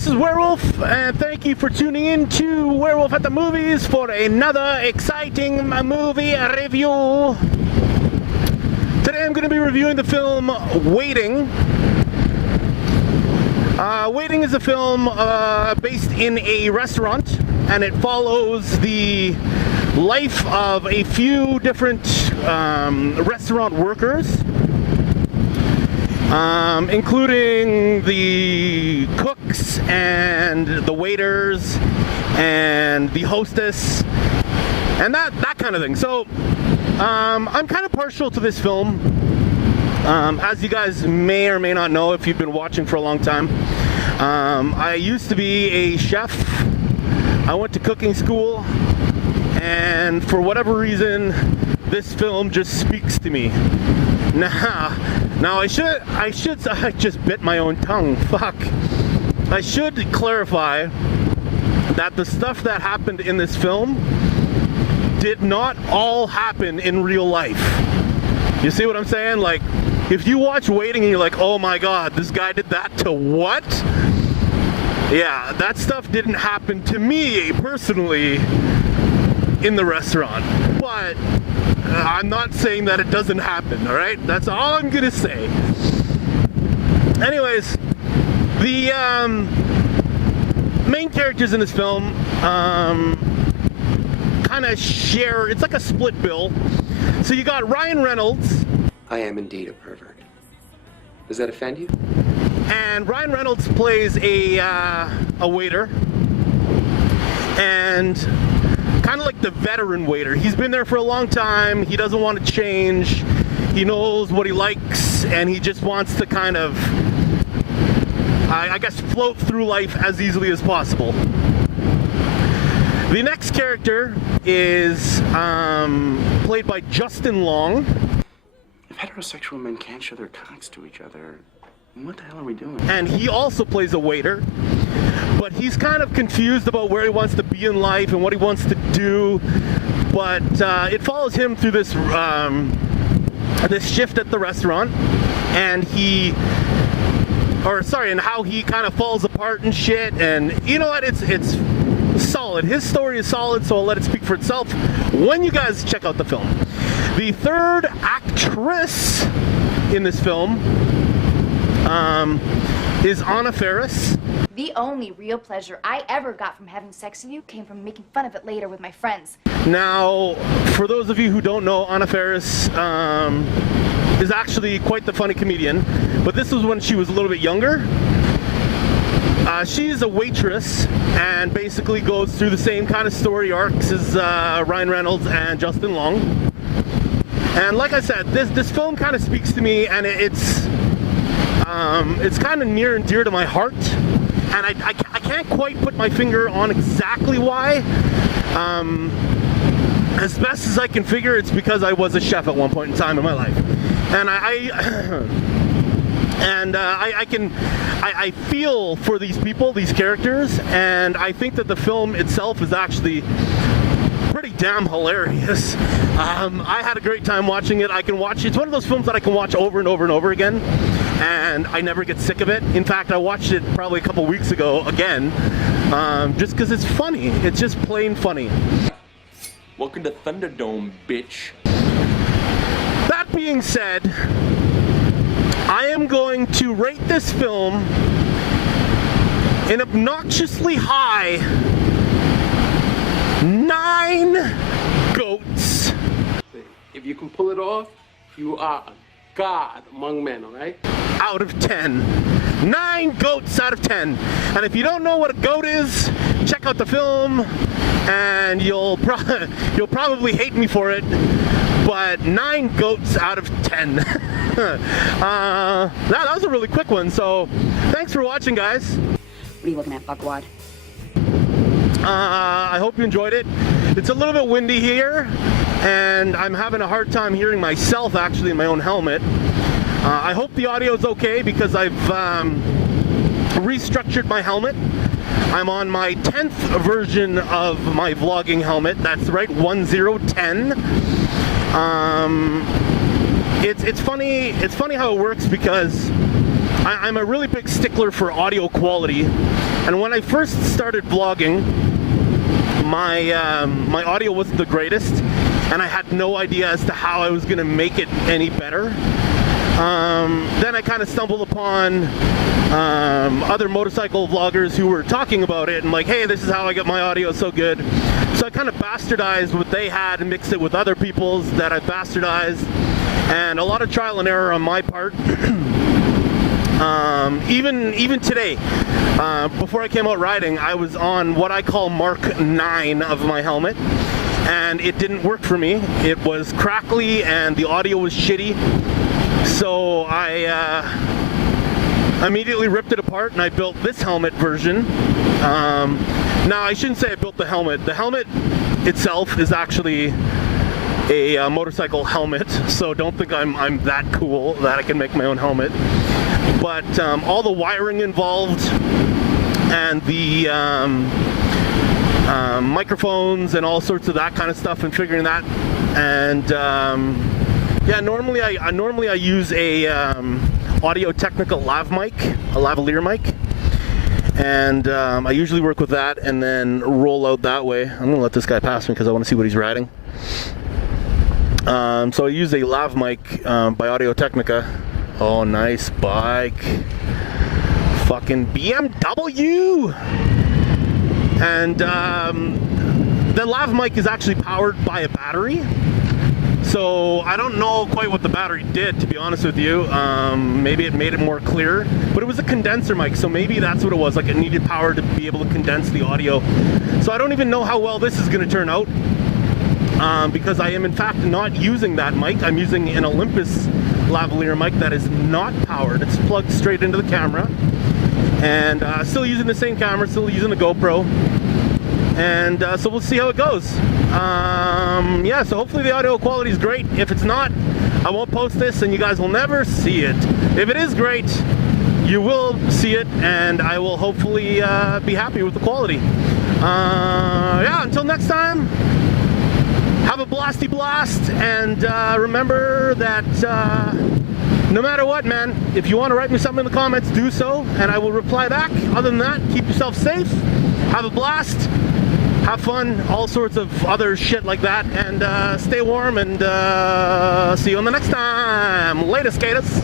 this is Werewolf, and thank you for tuning in to Werewolf at the Movies for another exciting movie review. Today I'm going to be reviewing the film Waiting. Waiting is a film based in a restaurant, and it follows the life of a few different restaurant workers, including the cooks and the waiters and the hostess and that kind of thing. So I'm kind of partial to this film, as you guys may or may not know if you've been watching for a long time. I used to be a chef. I went to cooking school, and for whatever reason this film just speaks to me. Now I just bit my own tongue. Fuck. I should clarify that the stuff that happened in this film did not all happen in real life. You see what I'm saying? Like, if you watch Waiting and you're like, oh my god, this guy did that to what? Yeah, that stuff didn't happen to me personally in the restaurant. But I'm not saying that it doesn't happen, alright? That's all I'm gonna say. Anyways, the main characters in this film kind of share, it's like a split bill. So you got Ryan Reynolds. I am indeed a pervert. Does that offend you? And Ryan Reynolds plays a waiter. And kind of like the veteran waiter. He's been there for a long time. He doesn't want to change. He knows what he likes, and he just wants to kind of, I guess, float through life as easily as possible. The next character is played by Justin Long. If heterosexual men can't show their cocks to each other, what the hell are we doing? And he also plays a waiter, but he's kind of confused about where he wants to be in life and what he wants to do. But it follows him through this this shift at the restaurant, and and how he kind of falls apart and shit. And you know what? It's solid. His story is solid, so I'll let it speak for itself when you guys check out the film. The third actress in this film is Anna Faris. The only real pleasure I ever got from having sex with you came from making fun of it later with my friends. Now, for those of you who don't know, Anna Faris is actually quite the funny comedian, but this was when she was a little bit younger. She's a waitress and basically goes through the same kind of story arcs as Ryan Reynolds and Justin Long. And like I said, this film kind of speaks to me, and it's kind of near and dear to my heart. And I can't quite put my finger on exactly why. As best as I can figure, it's because I was a chef at one point in time in my life. And I feel for these people, these characters, and I think that the film itself is actually pretty damn hilarious. I had a great time watching it. It's one of those films that I can watch over and over and over again, and I never get sick of it. In fact, I watched it probably a couple weeks ago again, just because it's funny. It's just plain funny. Welcome to Thunderdome, bitch. That being said, I am going to rate this film an obnoxiously high 9 goats. If you can pull it off, you are a god among men, all right? Out of 10. 9 goats out of 10. And if you don't know what a goat is, check out the film, and you'll probably hate me for it. But 9 goats out of 10. That was a really quick one, so thanks for watching, guys. What are you looking at, fuckwad? I hope you enjoyed it. It's a little bit windy here, and I'm having a hard time hearing myself actually in my own helmet. I hope the audio is okay because I've restructured my helmet. I'm on my 10th version of my vlogging helmet. That's right, 1010. It's funny how it works because I'm a really big stickler for audio quality, And when I first started vlogging, my audio wasn't the greatest, and I had no idea as to how I was going to make it any better. Then I kind of stumbled upon other motorcycle vloggers who were talking about it and like, hey, this is how I get my audio so good. So I kind of bastardized what they had and mixed it with other people's that I bastardized, and a lot of trial and error on my part. Even today, before I came out riding, I was on what I call Mark 9 of my helmet, and it didn't work for me. It was crackly and the audio was shitty, so I immediately ripped it apart and I built this helmet version. Now, I shouldn't say I built the helmet. The helmet itself is actually a motorcycle helmet, so don't think I'm that cool that I can make my own helmet. But all the wiring involved and the microphones and all sorts of that kind of stuff and figuring that, and yeah, normally I use a Audio-Technica lav mic, a lavalier mic, and I usually work with that and then roll out that way. I'm gonna let this guy pass me because I want to see what he's riding. So I use a lav mic by Audio-Technica. Oh, nice bike. Fucking BMW! And the lav mic is actually powered by a battery. So I don't know quite what the battery did, to be honest with you. Maybe it made it more clear, but it was a condenser mic, so maybe that's what it was. Like, it needed power to be able to condense the audio. So I don't even know how well this is going to turn out, because I am in fact not using that mic. I'm using an Olympus lavalier mic that is not powered. It's plugged straight into the camera, and still using the same camera, still using the GoPro, and so we'll see how it goes. Yeah, so hopefully the audio quality is great. If it's not, I won't post this and you guys will never see it. If it is great, you will see it, and I will hopefully be happy with the quality. Yeah, until next time, have a blasty blast, and remember that no matter what, man, if you want to write me something in the comments, do so, and I will reply back. Other than that, keep yourself safe, have a blast, have fun, all sorts of other shit like that, and stay warm, and see you on the next time. Later, skaters.